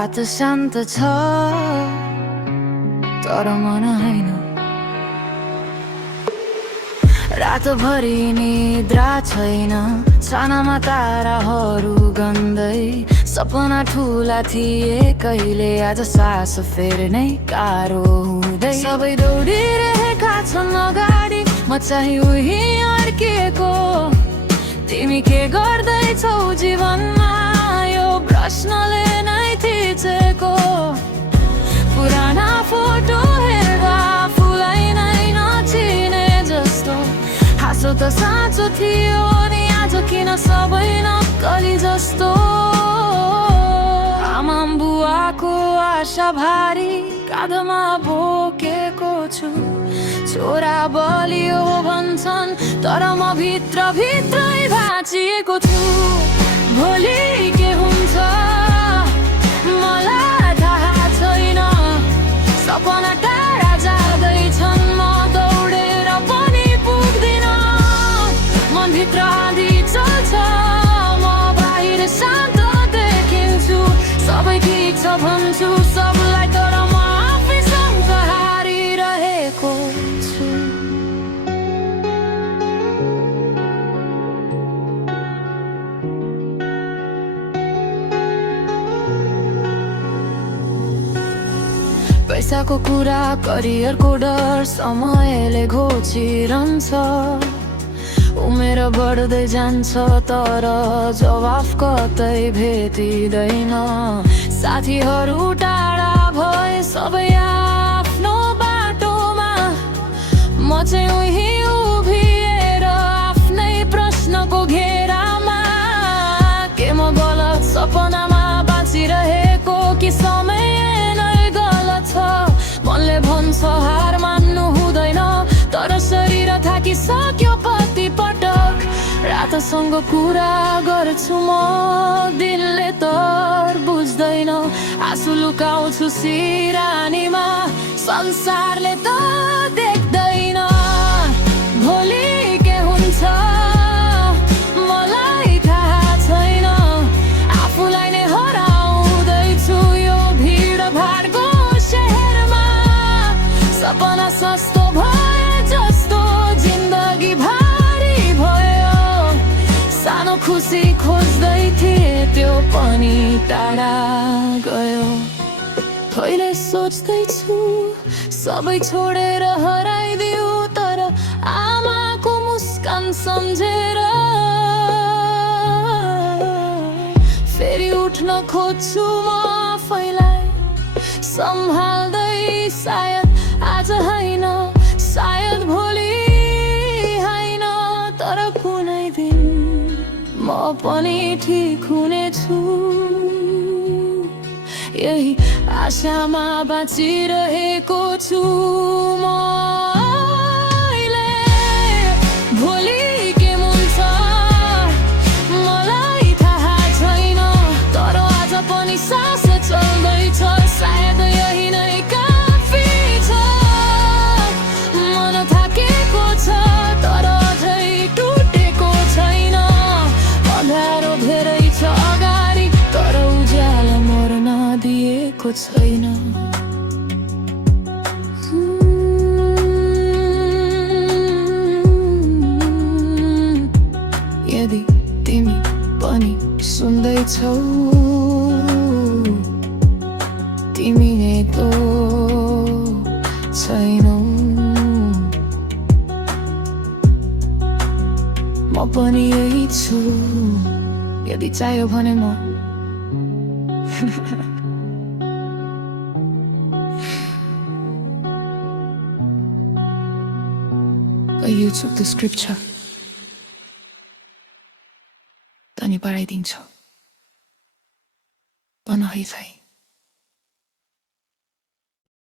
रात शान्त छ तर मन हैन। रातभरि निद्रा छैन, छानामा ताराहरू गन्दै। सपना ठुला थिए कहिले, आज सास फेर्नै गाह्रो हुँदै। सबै दौडिरहेका छन् अगाडि, म चाहिँ उही अड्किएको। तिमी के गर्दैछौ जीवनमा, यो प्रश्नले नै थिचेको। पुराना फोटो हेर्दा आफूलाई नै नचिने जस्तो। हाँसो त साँचो थियो नि, आज किन सबै नक्कली जस्तो। आमा बुवाको आशा भारी काँधमा बोकेको छु। छोरा बलियो भन्छन् तर म भित्रै भाँचिएको छु। भोलि के हुन्छ मलाई थाहा छैन। सपना टाढा जाँदैछन्, म दौडेर पनि पुग्दिन। मनभित्र आँधी चल्छ, म बाहिर शान्त देखिन्छु। सबै ठिक छ भन्छु सबलाई, तर म आफैसँग हारिरहेको छु। पैसाको कुरा, करियरको डर, समयले घोचिरहन्छ। उमेर बढ्दै जान्छ तर जवाफ कतै भेटिँदैन। साथीहरू टाढा भए सबै आफ्नो बाटोमा, म चाहिँ उही उभिएर आफ्नै प्रश्नको घेरामा। के म गलत सपनामा बाँचिरहेको, कि समय नै गलत छ। मनले भन्छ हार मान्नु हुँदैन, तर शरीर थाकिसक्यो कति पटक। रातसँग कुरा गर्छु म, दिलले त बुझ्दैन। आँसु लुकाउँछु सिरानीमा, संसारले त देख्दैन। भोलि के हुन्छ मलाई थाहा छैन। आफूलाई नै हराउँदैछु यो भिडभाडको शहरमा। सपना सस्तो भए जस्तो जिन्दगी भारी भयो। सानो खुसी खोज्दै थिए, त्यो पनि टाढा गयो। कहिले सोच्दैछु सबै छोडेर हराइदियो, तर आमाको मुस्कान सम्झेर फेरि उठ्न खोज्छु म आफैलाई सम्हाल्दै। सायद आज होइन, सायद भोलि होइन, तर कुनै दिन म पनि ठिक हुनेछु। यही आशामा बाँचिरहेको छु म अहिले। भोलि के हुन्छ मलाई थाहा छैन, तर आज पनि सास चल्दैछ। सायद यही नै काफी छ। मन थाकेको छ तर अझै टुटेको छैन। अँध्यारो धेरै छ अगाडि, तर उज्यालो मर्न दिएको छैन। यदि तिमी पनि सुन्दैछौ, तिमी नै त छैनौ। म पनि यही छु, यदि चाहियो भने म A use of the scripture तनी पढाइदिन्छ, पन है।